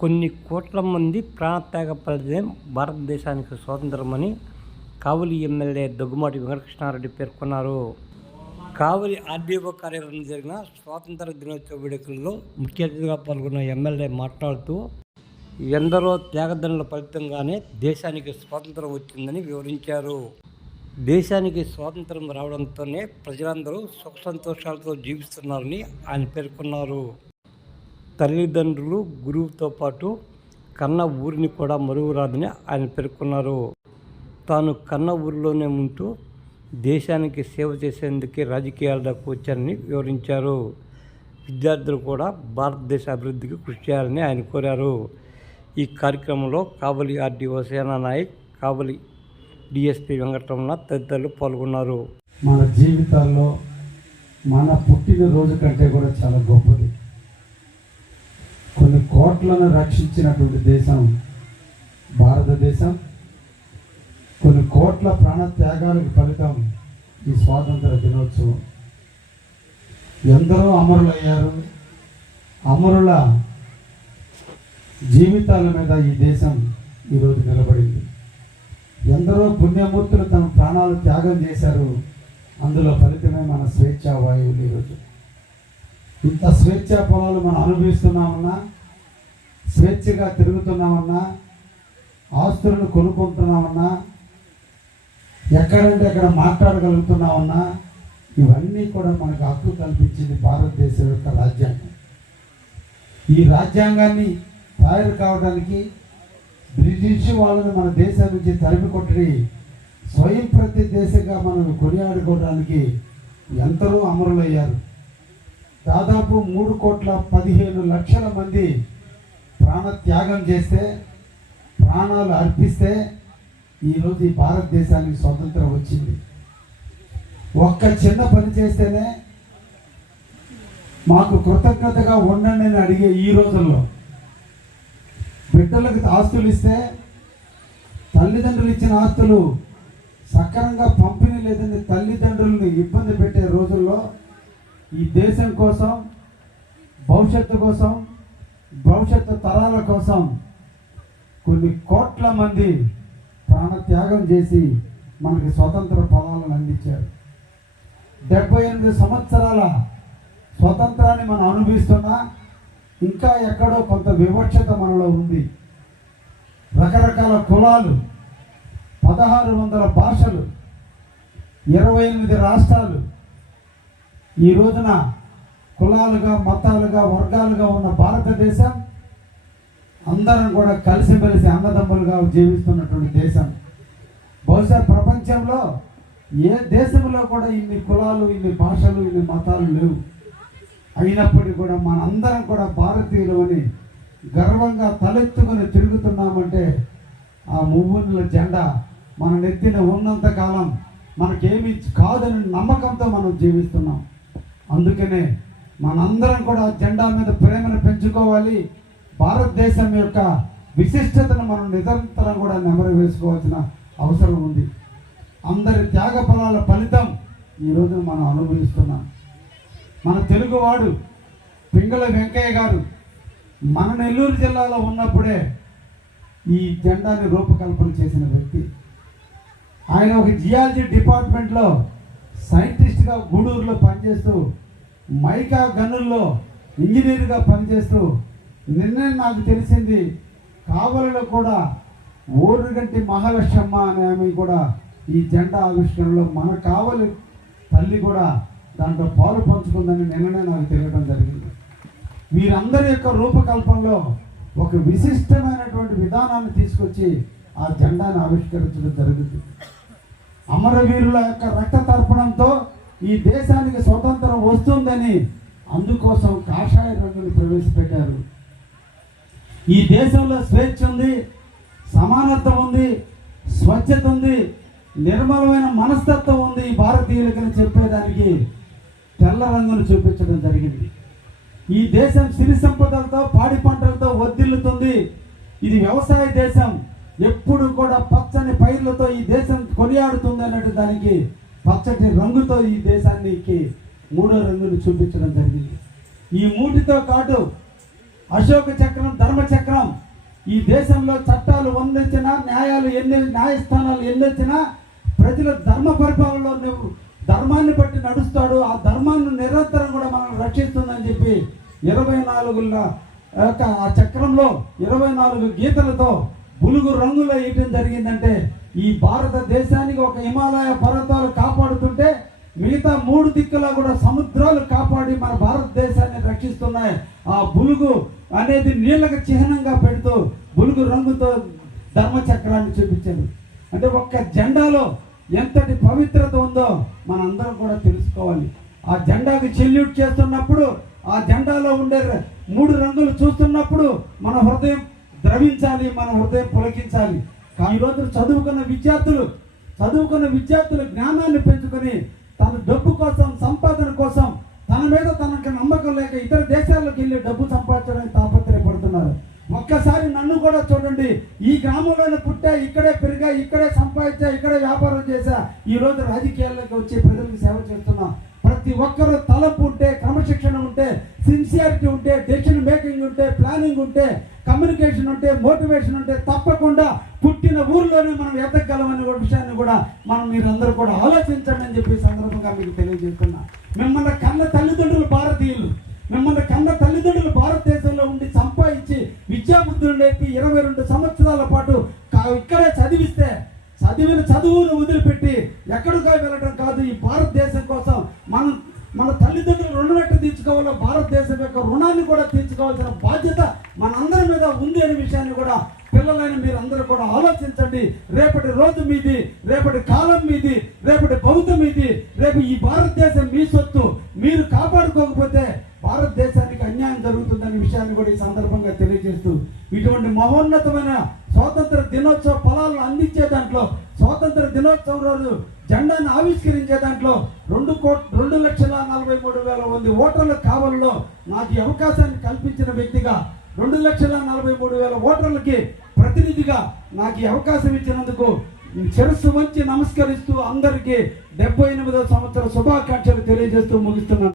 కొన్ని కోట్ల మంది ప్రాణత్యాగ ఫలితమే భారతదేశానికి స్వాతంత్రమని కావలి ఎమ్మెల్యే దగ్గుమాటి వెంకటకృష్ణారెడ్డి పేర్కొన్నారు. కావలి ఆర్డీఓ కార్యాలయంలో జరిగిన స్వాతంత్ర దినోత్సవ వేడుకల్లో ముఖ్య అతిథిగా పాల్గొన్న ఎమ్మెల్యే మాట్లాడుతూ ఎందరో త్యాగదనుల ఫలితంగానే దేశానికి స్వాతంత్రం వచ్చిందని వివరించారు. దేశానికి స్వాతంత్రం రావడంతోనే ప్రజలందరూ సుఖ సంతోషాలతో జీవిస్తున్నారని ఆయన పేర్కొన్నారు. తల్లిదండ్రులు గురువుతో పాటు కన్న ఊరిని కూడా మరువురాదని ఆయన పేర్కొన్నారు. తాను కన్న ఊరిలోనే ఉంటూ దేశానికి సేవ చేసేందుకే రాజకీయాలకు వచ్చారని వివరించారు. విద్యార్థులు కూడా భారతదేశ అభివృద్ధికి కృషి చేయాలని ఆయన కోరారు. ఈ కార్యక్రమంలో కావలి ఆర్డీఓ సేనా నాయక్ కావలి డిఎస్పి వెంకటరమణ తదితరులు పాల్గొన్నారు. మన జీవితాల్లో మన పుట్టినరోజు కంటే కూడా చాలా గొప్పది. కొన్ని కోట్లను రక్షించినటువంటి దేశం భారతదేశం. కొన్ని కోట్ల ప్రాణ త్యాగాలకు ఫలితం ఈ స్వాతంత్ర దినోత్సవం. ఎందరో అమరులయ్యారు. అమరుల జీవితాల మీద ఈ దేశం ఈరోజు నిలబడింది. ఎందరో పుణ్యమూర్తులు తమ ప్రాణాలు త్యాగం చేశారు. అందులో ఫలితమే మన స్వేచ్ఛా వాయువులు ఈరోజు. ఇంత స్వేచ్ఛా పొలాలు మనం అనుభవిస్తున్నామన్నా స్వేచ్ఛగా తిరుగుతున్నామన్నా ఆస్తులను కొనుక్కుంటున్నామన్నా ఎక్కడంటే అక్కడ మాట్లాడగలుగుతున్నామన్నా ఇవన్నీ కూడా మనకు హక్కు కల్పించింది భారతదేశం యొక్క రాజ్యాంగం. ఈ రాజ్యాంగాన్ని తయారు కావడానికి బ్రిటిష్ వాళ్ళని మన దేశం నుంచి తరిమి కొట్టి స్వయం ప్రతి దేశంగా మనం కొనియాడుకోవడానికి ఎంతలో అమరులయ్యారు? దాదాపు మూడు కోట్ల పదిహేను లక్షల మంది ప్రాణ త్యాగం చేస్తే ప్రాణాలు అర్పిస్తే ఈరోజు ఈ భారతదేశానికి స్వతంత్రం వచ్చింది. ఒక్క చిన్న పని చేస్తేనే మాకు కృతజ్ఞతగా ఉండండి అని అడిగే ఈ రోజుల్లో బిడ్డలకు ఆస్తులు ఇస్తే తల్లిదండ్రులు ఇచ్చిన ఆస్తులు సక్రమంగా పంపిణీ లేదని తల్లిదండ్రులను ఇబ్బంది పెట్టే రోజుల్లో ఈ దేశం కోసం భవిష్యత్తు కోసం భవిష్యత్తు తరాల కోసం కొన్ని కోట్ల మంది ప్రాణత్యాగం చేసి మనకి స్వతంత్ర ఫలాలను అందించారు. డెబ్బై ఎనిమిది సంవత్సరాల స్వతంత్రాన్ని మనం అనుభవిస్తున్నా ఇంకా ఎక్కడో కొంత వివక్షత మనలో ఉంది. రకరకాల కులాలు పదహారు వందల భాషలు ఇరవై ఎనిమిది రాష్ట్రాలు ఈ రోజున కులాలుగా మతాలుగా వర్గాలుగా ఉన్న భారతదేశం అందరం కూడా కలిసిమెలిసి అన్నదమ్ములుగా జీవిస్తున్నటువంటి దేశం. బహుశా ప్రపంచంలో ఏ దేశంలో కూడా ఇన్ని కులాలు ఇన్ని భాషలు ఇన్ని మతాలు లేవు. అయినప్పటికీ కూడా మనందరం కూడా భారతీయులు అని గర్వంగా తలెత్తుకొని తిరుగుతున్నామంటే ఆ మువ్వుల జెండా మన నెత్తిన ఉన్నంత కాలం మనకేమి కాదని నమ్మకంతో మనం జీవిస్తున్నాం. అందుకనే మనందరం కూడా జెండా మీద ప్రేమను పెంచుకోవాలి. భారతదేశం యొక్క విశిష్టతను మనం నిరంతరం కూడా నెమరు వేసుకోవాల్సిన అవసరం ఉంది. అందరి త్యాగ ఫలాల ఫలితం ఈరోజు మనం అనుభవిస్తున్నాం. మన తెలుగువాడు పింగళ వెంకయ్య గారు మన నెల్లూరు జిల్లాలో ఉన్నప్పుడే ఈ జెండాని రూపకల్పన చేసిన వ్యక్తి. ఆయన ఒక జియాలజీ డిపార్ట్మెంట్లో సైంటిస్ట్ సైంటిస్ట్గా గూడూరులో పనిచేస్తూ మైకా గనుల్లో ఇంజనీర్గా పనిచేస్తూ నిన్నే నాకు తెలిసింది కావలిలో కూడా ఓరుగంటి మహాలక్ష్మ అనే ఆమె కూడా ఈ జెండా ఆవిష్కరణలో మన కావలి తల్లి కూడా దాంట్లో పాలు పంచుకుందని నిన్ననే నాకు తెలియడం జరిగింది. వీరందరి యొక్క రూపకల్పనలో ఒక విశిష్టమైనటువంటి విధానాన్ని తీసుకొచ్చి ఆ జెండాను ఆవిష్కరించడం జరుగుతుంది. అమరవీరుల యొక్క రక్త తర్పణంతో ఈ దేశానికి స్వతంత్రం వస్తుందని అందుకోసం కాషాయ రంగుని ప్రవేశపెట్టారు. ఈ దేశంలో స్వేచ్ఛ ఉంది సమానత్వం ఉంది స్వచ్ఛత ఉంది నిర్మలమైన మనస్తత్వం ఉంది భారతీయులకని చెప్పేదానికి తెల్ల రంగును చూపించడం జరిగింది. ఈ దేశం సిరి సంపదలతో పాడి పంటలతో వర్ధిల్లుతుంది ఇది వ్యవసాయ దేశం. ఎప్పుడు కూడా పచ్చని పైర్లతో ఈ దేశం కొనియాడుతుంది అన్నట్టు దానికి పచ్చటి రంగుతో ఈ దేశానికి మూడో రంగును చూపించడం జరిగింది. ఈ మూటితో పాటు అశోక చక్రం ధర్మ చక్రం ఈ దేశంలో చట్టాలు వందించినా న్యాయాలు ఎన్ని న్యాయస్థానాలు ఎన్నెచ్చినా ప్రజల ధర్మ పరిపాలనలో నువ్వు ధర్మాన్ని బట్టి నడుస్తాడు. ఆ ధర్మాన్ని నిరంతరం కూడా మనం రక్షిస్తుందని చెప్పి ఇరవై నాలుగుల యొక్క ఆ చక్రంలో ఇరవై నాలుగు గీతలతో బులుగు రంగులో వేయటం జరిగిందంటే ఈ భారతదేశానికి ఒక హిమాలయ పర్వతాలు కాపాడుతుంటే మిగతా మూడు దిక్కులా కూడా సముద్రాలు కాపాడి మన భారతదేశాన్ని రక్షిస్తున్నాయి. ఆ బులుగు అనేది నీళ్ళకు చిహ్నంగా పెడుతూ బులుగు రంగుతో ధర్మచక్రాన్ని చూపించారు అంటే ఒక్క జెండాలో ఎంతటి పవిత్రత ఉందో మనందరం కూడా తెలుసుకోవాలి. ఆ జెండాకి చెల్యూట్ చేస్తున్నప్పుడు ఆ జెండాలో ఉండే మూడు రంగులు చూస్తున్నప్పుడు మన హృదయం ద్రవించాలి మన హృదయం పులకించాలి. ఈరోజు చదువుకున్న విద్యార్థులు చదువుకున్న విద్యార్థులు జ్ఞానాన్ని పెంచుకొని తన డబ్బు కోసం సంపాదన కోసం తన మీద తనకు నమ్మకం లేక ఇతర దేశాలకు వెళ్ళి డబ్బు సంపాదించడానికి తాపత్రయపడుతున్నారు. ఒక్కసారి నన్ను కూడా చూడండి. ఈ గ్రామంలోనే పుట్టా ఇక్కడే పెరిగా ఇక్కడే సంపాదించా ఇక్కడే వ్యాపారం చేశా. ఈ రోజు రాజకీయాల్లోకి వచ్చి ప్రజలకు సేవ చేస్తున్నా. ప్రతి ఒక్కరు తలపు ఉంటే క్రమశిక్షణ ఉంటే సిన్సియారిటీ ఉంటే డెసిషన్ మేకింగ్ ఉంటే ప్లానింగ్ ఉంటే కమ్యూనికేషన్ ఉంటే మోటివేషన్ ఉంటే తప్పకుండా పుట్టిన ఊర్లోనే మనం ఎదగలమనే ఒక విషయాన్ని కూడా మనం మీరందరూ కూడా ఆలోచించండి అని చెప్పి సందర్భంగా మీకు తెలియజేస్తున్నా. మిమ్మల్ని కన్న తల్లిదండ్రులు భారతీయులు. మిమ్మల్ని కన్న తల్లిదండ్రులు భారతదేశంలో ఉండి సంపాదించి విద్యాబుద్ధులు నేర్పి ఇరవై రెండు సంవత్సరాల పాటు ఇక్కడే చదివిస్తే చదివిన చదువును వదిలిపెట్టి ఎక్కడికో వెళ్ళడం కాదు ఈ భారతదేశం కోసం మనం మన తల్లిదండ్రులు రుణం ఎట్ట తీర్చుకోవాలో భారతదేశం యొక్క రుణాన్ని కూడా తీర్చుకోవాల్సిన బాధ్యత మనందరి మీద ఉంది అనే విషయాన్ని కూడా పిల్లలైన మీరందరూ కూడా ఆలోచించండి. రేపటి రోజు మీది రేపటి కాలం మీది రేపటి భవితం మీది రేపు ఈ భారతదేశం మీ సొత్తు. మీరు కాపాడుకోకపోతే భారతదేశానికి అన్యాయం జరుగుతుందనే విషయాన్ని కూడా ఈ సందర్భంగా తెలియజేస్తూ ఇటువంటి మహోన్నతమైన స్వాతంత్ర దినోత్సవ ఫలాలను అందించే దాంట్లో స్వాతంత్ర దినోత్సవం రోజు జెండాను ఆవిష్కరించే దాంట్లో రెండు కోట్ రెండు లక్షల నలభై మూడు వేల మంది ఓటర్ల కావల్లో నాకు ఈ అవకాశాన్ని కల్పించిన వ్యక్తిగా రెండు లక్షల నలభై మూడు వేల ఓటర్లకి ప్రతినిధిగా నాకు ఈ అవకాశం ఇచ్చినందుకు శిరస్సు వచ్చి నమస్కరిస్తూ అందరికీ డెబ్బై ఎనిమిదో సంవత్సర శుభాకాంక్షలు తెలియజేస్తూ ముగిస్తున్నాను.